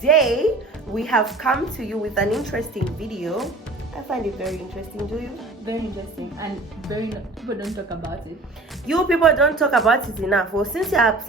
today we have come to you with an interesting video. I find it very interesting, do you? Very interesting, and people don't talk about it. You people don't talk about it enough. Well, since you are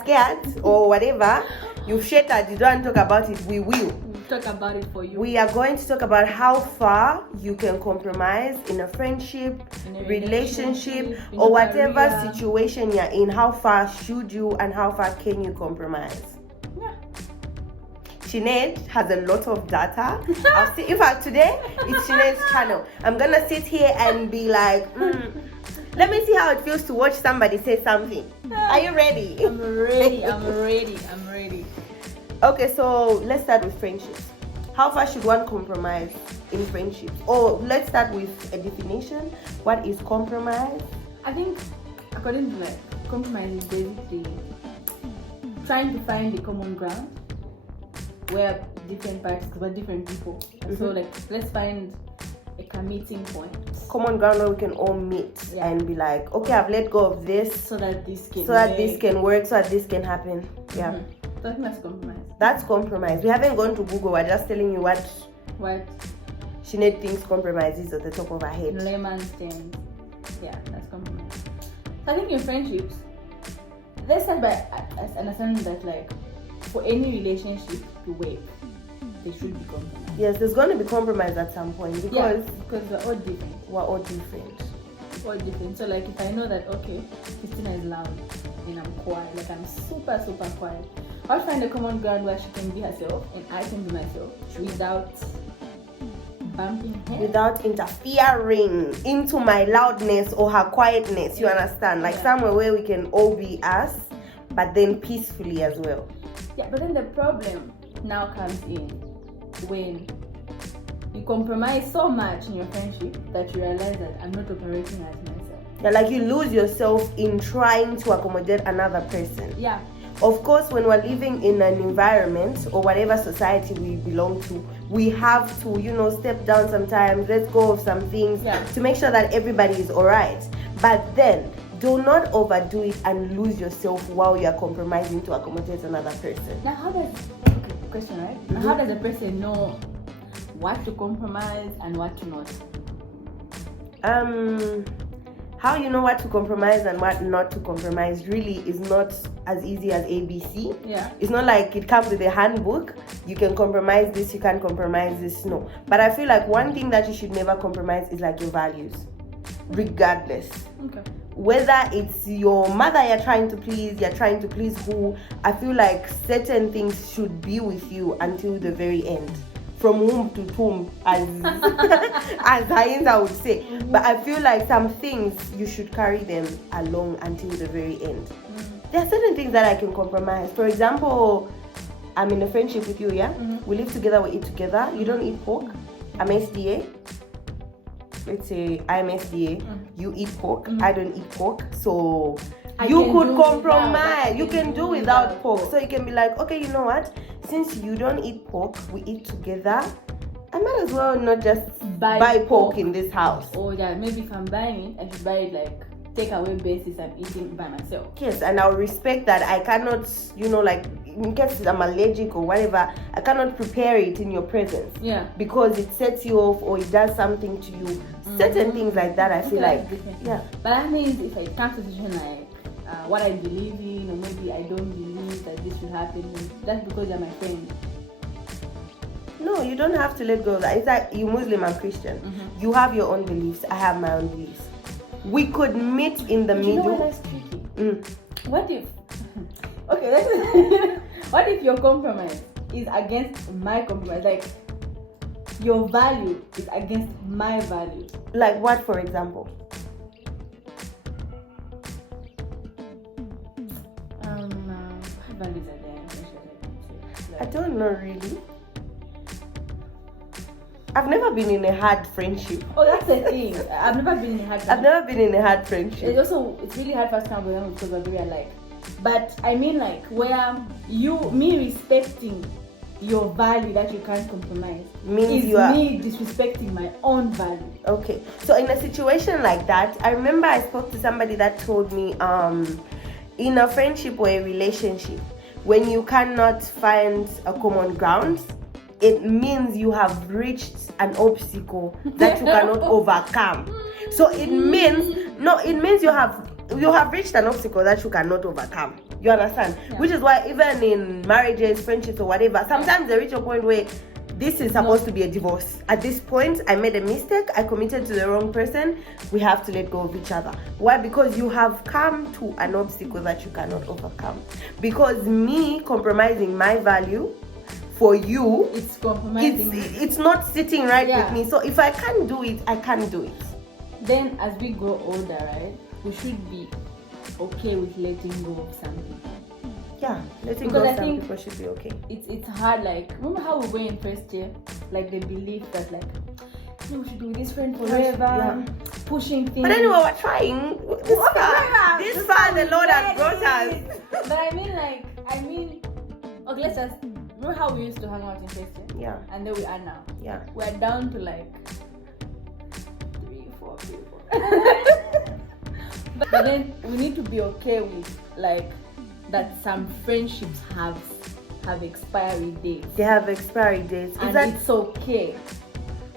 scared or whatever, you've shattered, you don't talk about it, we will. We'll talk about it for you. We are going to talk about how far you can compromise in a friendship, In a relationship, in or a whatever career. situation you're in. How far should you and how far can you compromise? Yeah. Sinead has a lot of data. I'll see. In fact, today it's Sinead's channel. I'm gonna sit here and be like, let me see how it feels to watch somebody say something. Are you ready? I'm ready. Okay, so let's start with friendships. How far should one compromise in friendships? Or let's start with a definition. What is compromise? I think, according to compromise is basically trying to find a common ground where different parties, because we're different people. So let's find a meeting point. Common ground where we can all meet and be like, okay, I've let go of this So that this can work, so that this can happen. Yeah. So I think that's compromise. That's compromise. We haven't gone to Google, we're just telling you what Sinead thinks compromise is at the top of her head. Layman's terms. Yeah, that's compromise. So I think in friendships, let's start by understanding that for any relationship to work, there should be compromise. Yes, there's going to be compromise at some point because we're all different. We're all different. So if I know that Christina is loud and I'm quiet, I'm super quiet, I'll find a common ground where she can be herself and I can be myself without bumping heads. Without interfering into my loudness or her quietness, you understand? Somewhere where we can all be us, but then peacefully as well. Yeah, but then the problem now comes in when you compromise so much in your friendship that you realize that I'm not operating as myself. Yeah, you lose yourself in trying to accommodate another person. Yeah. Of course, when we're living in an environment or whatever society we belong to, we have to, step down sometimes, let go of some things to make sure that everybody is alright. But then, do not overdo it and lose yourself while you're compromising to accommodate another person. Now, question, right? Now, how does a person know what to compromise and what to not? How you know what to compromise and what not to compromise really is not as easy as ABC. Yeah. It's not like it comes with a handbook. You can compromise this, you can't compromise this. No. But I feel like one thing that you should never compromise is your values. Regardless. Okay. Whether it's your mother you're trying to please who, I feel like certain things should be with you until the very end. From womb to tomb, as Hyenza would say. But I feel like some things you should carry them along until the very end. There are certain things that I can compromise. For example, I'm in a friendship with you, we live together, we eat together. You don't eat pork. I'm SDA. Let's say I'm SDA. You eat pork. I don't eat pork. So you could compromise. You can do without pork. So you can be like, okay, you know what? Since you don't eat pork, we eat together. I might as well not just buy pork in this house. Oh yeah, maybe if I'm buying it, I should buy it takeaway basis. I'm eating by myself. Yes, and I'll respect that. I cannot, in case I'm allergic or whatever, I cannot prepare it in your presence. Yeah. Because it sets you off or it does something to you. Certain things like that, I feel like. Yeah. But that means if it comes to a situation what I believe in, or maybe I don't believe that this should happen, that's because you're my friend. No, you don't have to let go of that. It's like you Muslim and Christian. You have your own beliefs. I have my own beliefs. We could meet in the middle. You know what, that's tricky. What if? Okay, what if your compromise is against my compromise? Your value is against my value. Like what, for example? What values are there? I don't know really. I've never been in a hard friendship. Oh, that's the thing. I've never been in a hard friendship. I've never been in a hard friendship. It's really hard for us to come with because we're very alike. But I mean where me respecting your value that you can't compromise means is you are me disrespecting my own value. Okay, so in a situation like that, I remember I spoke to somebody that told me in a friendship or a relationship, when you cannot find a common ground, it means you have reached an obstacle that you cannot overcome. So it means you have reached an obstacle that you cannot overcome. You understand? Yeah. Which is why even in marriages, friendships, or whatever, sometimes they reach a point where this is supposed to be a divorce. At this point, I made a mistake. I committed to the wrong person. We have to let go of each other. Why? Because you have come to an obstacle that you cannot overcome. Because me compromising my value for you, It's compromising. it's not sitting right Yeah. with me. So if I can't do it, I can't do it. Then as we grow older, right, we should be okay with letting go of something. Yeah, letting Because go I of some think people should be okay. It's hard. Like, remember how we were in first year? Like the belief that like, no, we should be with this friend forever, Yeah. pushing things. But anyway, we're trying. This far the Lord has brought us. But I mean, okay, let's just remember how we used to hang out in first year, Yeah, and there we are now. yeah. We're down to like 3, 4 people. But then we need to be okay with like that some friendships have expiry dates. They have expiry dates. And it's okay.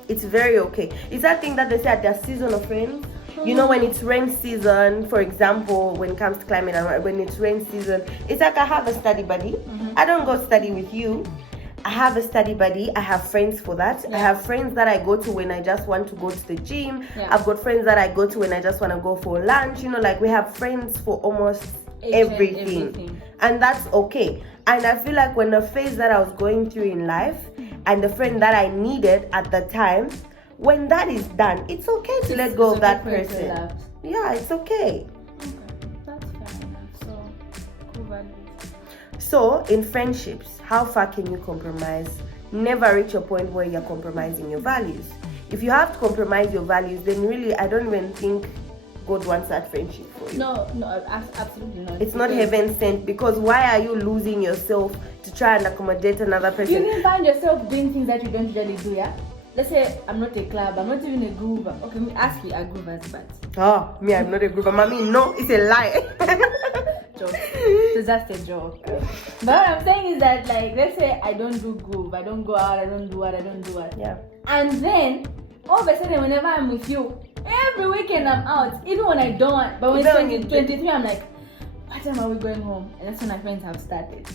It's very okay. It's that thing that they say at their season of rain. You know, when it's rain season, for example, when it comes to climate and when it's rain season, it's like I have a study buddy. I don't go study with you. I have a study buddy. I have friends for that. I have friends that I go to when I just want to go to the gym. I've got friends that I go to when I just want to go for lunch. You know, like we have friends for almost everything. And that's okay. And I feel like when the phase that I was going through in life and the friend that I needed at the time, when that is done, it's okay to let go of that person. Yeah, it's okay. Okay, that's fair enough. So, cool values. So in friendships, how far can you compromise? Never reach a point where you're compromising your values. If you have to compromise your values, then really I don't even think God wants that friendship for you. No, absolutely not. It's not heaven sent, because why are you losing yourself to try and accommodate another person? You can find yourself doing things that you don't usually do, yeah? Let's say I'm not a club, I'm not even a groover. Okay, me ask you a groover's but. Oh, me, I'm not a groover. Mommy, no, it's a lie. Joke. It's just a joke. But what I'm saying is that, like, let's say I don't do groove, I don't go out, I don't do what. Yeah. And then, all of a sudden, whenever I'm with you, every weekend I'm out, even when I don't want. But when it's 23, I'm like, what time are we going home? And that's when my friends have started.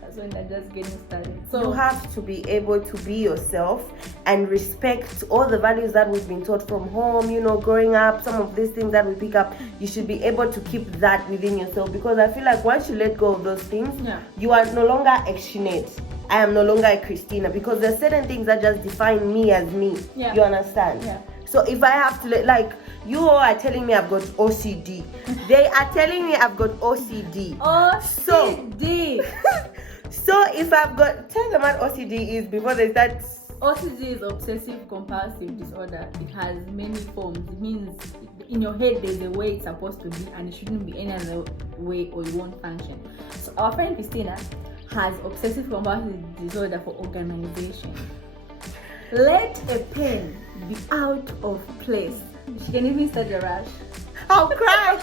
That's when they're just getting started. So you have to be able to be yourself and respect all the values that we've been taught from home, you know, growing up, some of these things that we pick up. You should be able to keep that within yourself, because I feel like once you let go of those things, you are no longer a Sinead. I am no longer a Christina, because there's certain things that just define me as me. Yeah. You understand? Yeah. So if I have to like, you all are telling me I've got OCD. They are telling me I've got OCD. OCD. So if I've got, tell them what OCD is before they start. OCD is obsessive compulsive disorder. It has many forms. It means in your head there's a way it's supposed to be and it shouldn't be any other way or it won't function. So our friend Christina has obsessive compulsive disorder for organization. Let a pen be out of place, she can even start a rash. I'll cry.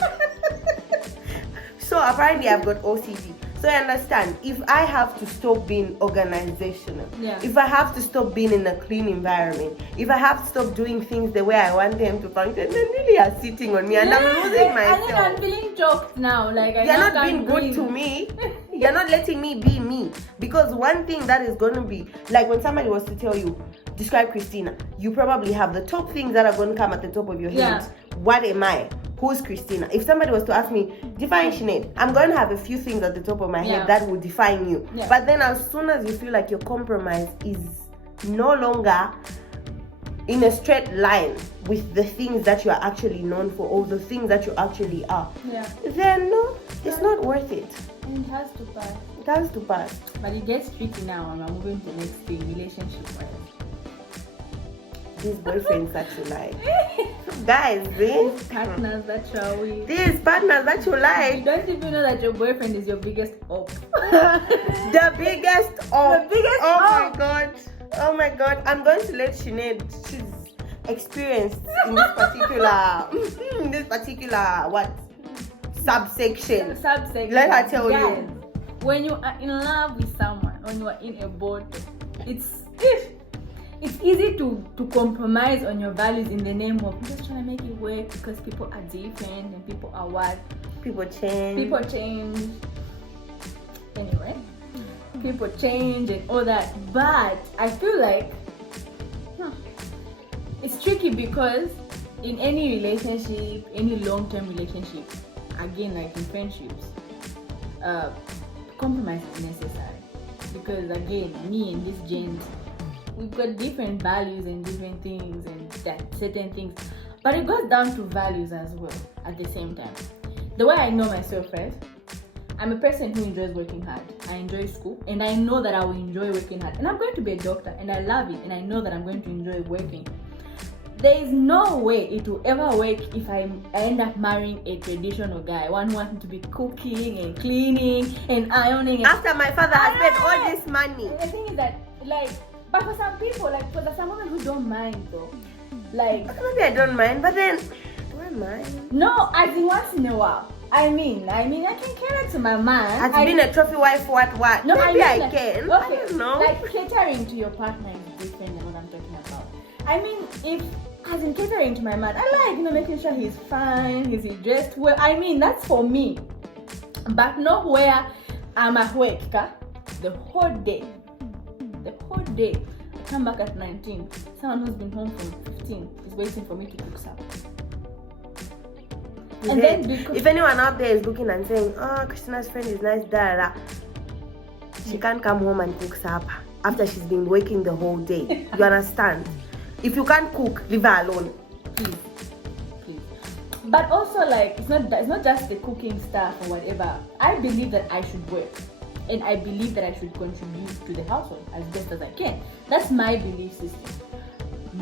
So apparently I've got OCD. So I understand, if I have to stop being organizational, if I have to stop being in a clean environment, if I have to stop doing things the way I want them to function, then really are sitting on me and I'm losing myself. And then I'm feeling choked now. Like you're not being good to me. You're not letting me be me. Because one thing that is going to be, like when somebody was to tell you, describe Christina, you probably have the top things that are going to come at the top of your head. What am I? Who's Christina? If somebody was to ask me, define Sinead, I'm going to have a few things at the top of my head that will define you. But then as soon as you feel like your compromise is no longer in a straight line with the things that you are actually known for, or the things that you actually are, then no, it's not worth it. And it has to pass. It has to pass. But it gets tricky now and I'm moving to the next thing, relationship-wise. These boyfriends that you like. Guys, These partners that you are with. These partners that you like. You don't even know that your boyfriend is your biggest op. The biggest op. The biggest op. Oh my god. I'm going to let Sinead, she's experienced in this particular, what? Subsection. Subsection. Let her tell you. when you are in love with someone, when you are in a boat, it's easy to compromise on your values in the name of just trying to make it work because people are different and people are what? People change. Anyway, people change and all that. But I feel like it's tricky because in any relationship, any long-term relationship, again, like in friendships, compromise is necessary. Because again, me and this gent, we've got different values and different things and that certain things. But it goes down to values as well at the same time. The way I know myself, right? I'm a person who enjoys working hard. I enjoy school and I know that I will enjoy working hard. And I'm going to be a doctor and I love it and I know that I'm going to enjoy working. There is no way it will ever work if I end up marrying a traditional guy, one who wants to be cooking and cleaning and ironing. After my father has spent all this money. And the thing is that, like, but for some people, like, for some women who don't mind, though, like, maybe I don't mind, but then do I mind? No, as in once in a while. I mean, I can cater to my man. Has been a trophy wife, what? No, maybe I like, can. Okay, I don't know. like catering to your partner is different than what I'm talking about. I mean, if as in catering to my man, I like, making sure he's fine, he's dressed well. I mean, that's for me. But not where I'm at work, the whole day. I come back at 19. Someone who's been home from 15 is waiting for me to cook supper. And then if anyone out there is looking and saying, oh, Christina's friend is nice, she can't come home and cook supper after she's been working the whole day. You understand? If you can't cook, leave her alone. Please. But also, like, it's not just the cooking stuff or whatever. I believe that I should work. And I believe that I should contribute to the household as best as I can. That's my belief system.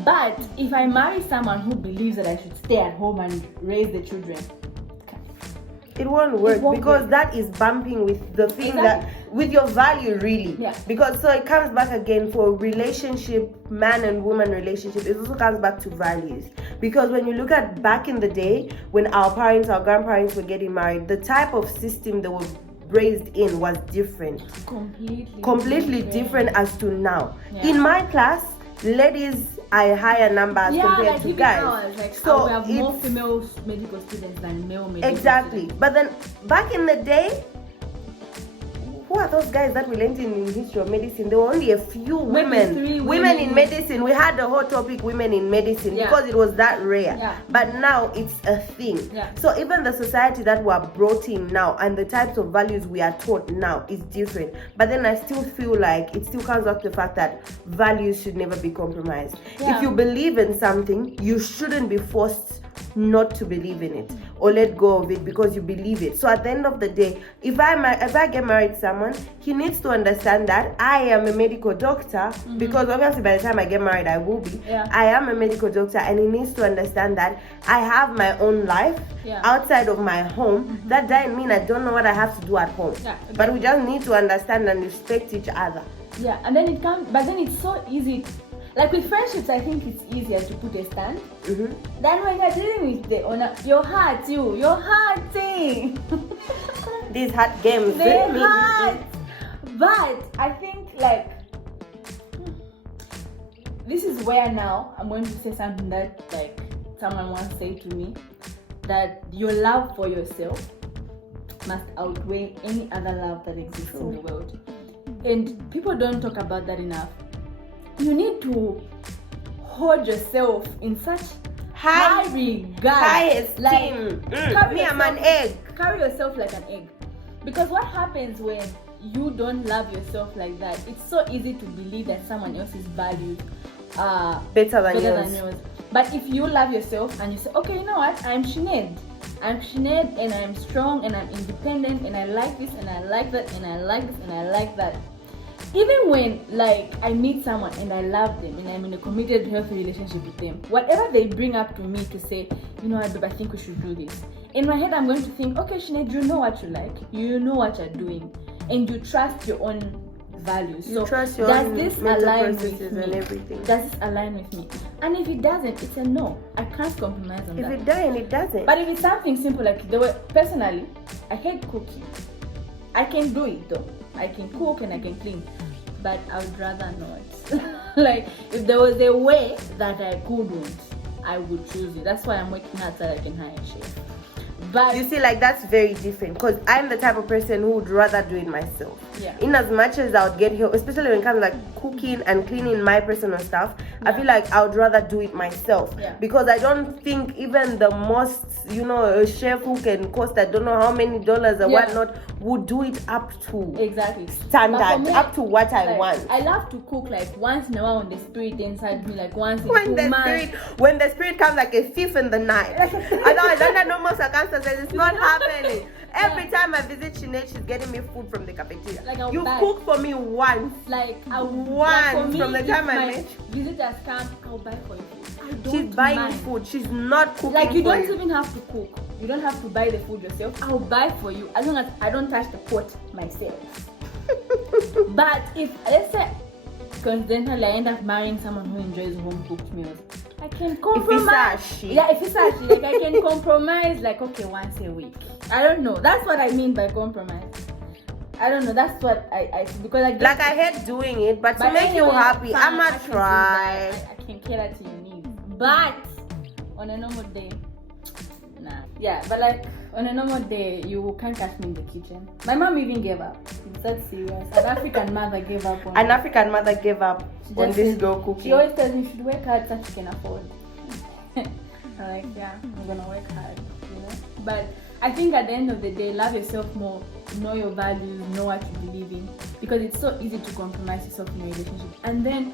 But if I marry someone who believes that I should stay at home and raise the children, it won't work because that is bumping with the thing that with your value really. Yeah. Because so it comes back again for relationship, man and woman relationship, it also comes back to values. Because when you look at back in the day when our parents, our grandparents were getting married, the type of system they were raised in was different. Completely different as to now. Yeah. In my class, ladies are higher numbers compared to guys. Like, so we have more female medical students than male medical students. But then back in the day, who are those guys that we learned in history of medicine? There were only a few women in medicine. We had the whole topic women in medicine because it was that rare. Yeah. But now it's a thing. Yeah. So even the society that we are brought in now and the types of values we are taught now is different. But then I still feel like it still comes up to the fact that values should never be compromised. Yeah. If you believe in something, you shouldn't be forced not to believe in it or let go of it because you believe it. So at the end of the day, if I get married to someone, he needs to understand that I am a medical doctor, because obviously by the time I get married I will be. I am a medical doctor, and he needs to understand that I have my own life outside of my home. That doesn't mean I don't know what I have to do at home. But we just need to understand and respect each other. And then but then it's so easy. Like with friendships, I think it's easier to put a stand than when you're dealing with the owner. You're hurting. These hard games. They hurt. But I think, like, this is where now I'm going to say something that, like, someone once said to me, that your love for yourself must outweigh any other love that exists in the world. And people don't talk about that enough. You need to hold yourself in such high regard, high esteem. Like, me, I'm an egg. Carry yourself like an egg. Because what happens when you don't love yourself like that? It's so easy to believe that someone else's values are better than yours. But if you love yourself and you say, okay, you know what? I'm Sinead and I'm strong and I'm independent and I like this and I like that and I like this and I like that. Even when, like, I meet someone and I love them and I'm in a committed, healthy relationship with them, whatever they bring up to me to say, you know what, babe, I think we should do this. In my head, I'm going to think, okay, Sinead, you know what you like, you know what you're doing, and you trust your own values. You trust your own mental processes and everything. Does this align with me? And if it doesn't, it's a no. I can't compromise on that. If it doesn't, it doesn't. But if it's something simple, like personally, I hate cooking. I can do it though. I can cook and I can clean, but I would rather not. Like, if there was a way that I couldn't, I would choose it. That's why I'm working hard so that I can hire a chef. But you see, like, that's very different, because I'm the type of person who would rather do it myself. Yeah. In as much as I would get help, especially when it comes like cooking and cleaning my personal stuff, I feel like I would rather do it myself. Yeah. Because I don't think even the most, a chef who can cost I don't know how many dollars or whatnot would do it up to exactly standard, But for me, up to what I like, want. I love to cook like once in a while when the spirit inside me, like once in When 2 months. when the spirit comes like a thief in the night. Otherwise, under normal circumstances, it's not happening. Every time I visit Sinead, she's getting me food from the cafeteria. Like, I'll you buy. cook for me once. Like I would Once like for me, from the if time I my met visitors come, I'll buy for you. I don't She's buying mind. me food. She's not cooking Like, you for don't you. even have to cook. You don't have to buy the food yourself. I'll buy for you as long as I don't touch the pot myself. But if, let's say, coincidentally I end up marrying someone who enjoys home cooked meals, I can compromise. If it's actually like I can compromise, like, okay, once a week. I don't know. That's what I mean by compromise. I don't know. That's what I because I Like, I hate doing it, but to make you anyway, happy, fine, I'ma I can do try. that. I can cater to your needs. But on a normal day, nah. Yeah, but like on a normal day, you can't catch me in the kitchen. My mom even gave up. It's that serious. An African mother gave up on An African mother gave up She on just this said- girl She cooking. always tells me you should work hard so she can afford. I'm like, yeah, I'm gonna work hard, But I think at the end of the day, love yourself more, know your values, know what you believe in, because it's so easy to compromise yourself in a relationship. And then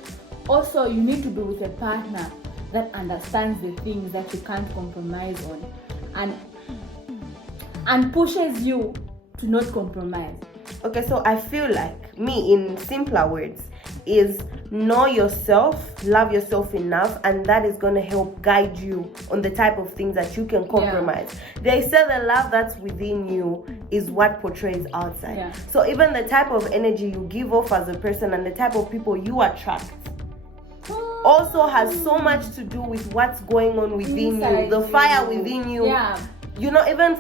also you need to be with a partner that understands the things that you can't compromise on, and pushes you to not compromise. Okay, so I feel like, me, in simpler words, is know yourself, love yourself enough, and that is going to help guide you on the type of things that you can compromise. They say the love that's within you is what portrays outside. Yeah. So even the type of energy you give off as a person and the type of people you attract also has so much to do with what's going on within Inside you, the fire you. within you. Yeah. Even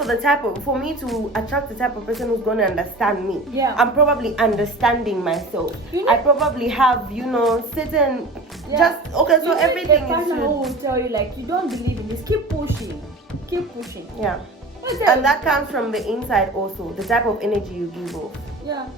for me to attract the type of person who's going to understand me, Yeah. I'm probably understanding myself. You know- I probably have, certain, so You need everything a is partner who true. will tell you, like, you don't believe in this, keep pushing. Yeah. Okay. And that comes from the inside also, the type of energy you give off. Yeah.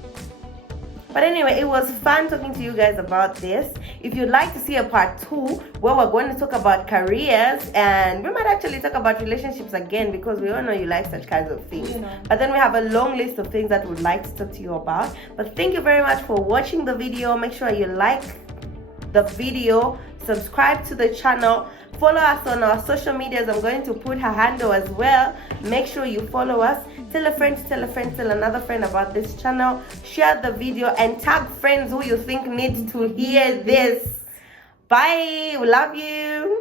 But anyway, it was fun talking to you guys about this. If you'd like to see a part 2 where we're going to talk about careers, and we might actually talk about relationships again, because we all know you like such kinds of things. But then we have a long list of things that we'd like to talk to you about. But thank you very much for watching the video. Make sure you like the video, subscribe to the channel, follow us on our social medias. I'm going to put her handle as well. Make sure you follow us. Tell a friend, tell another friend about this channel. Share the video and tag friends who you think need to hear this. Bye. We love you.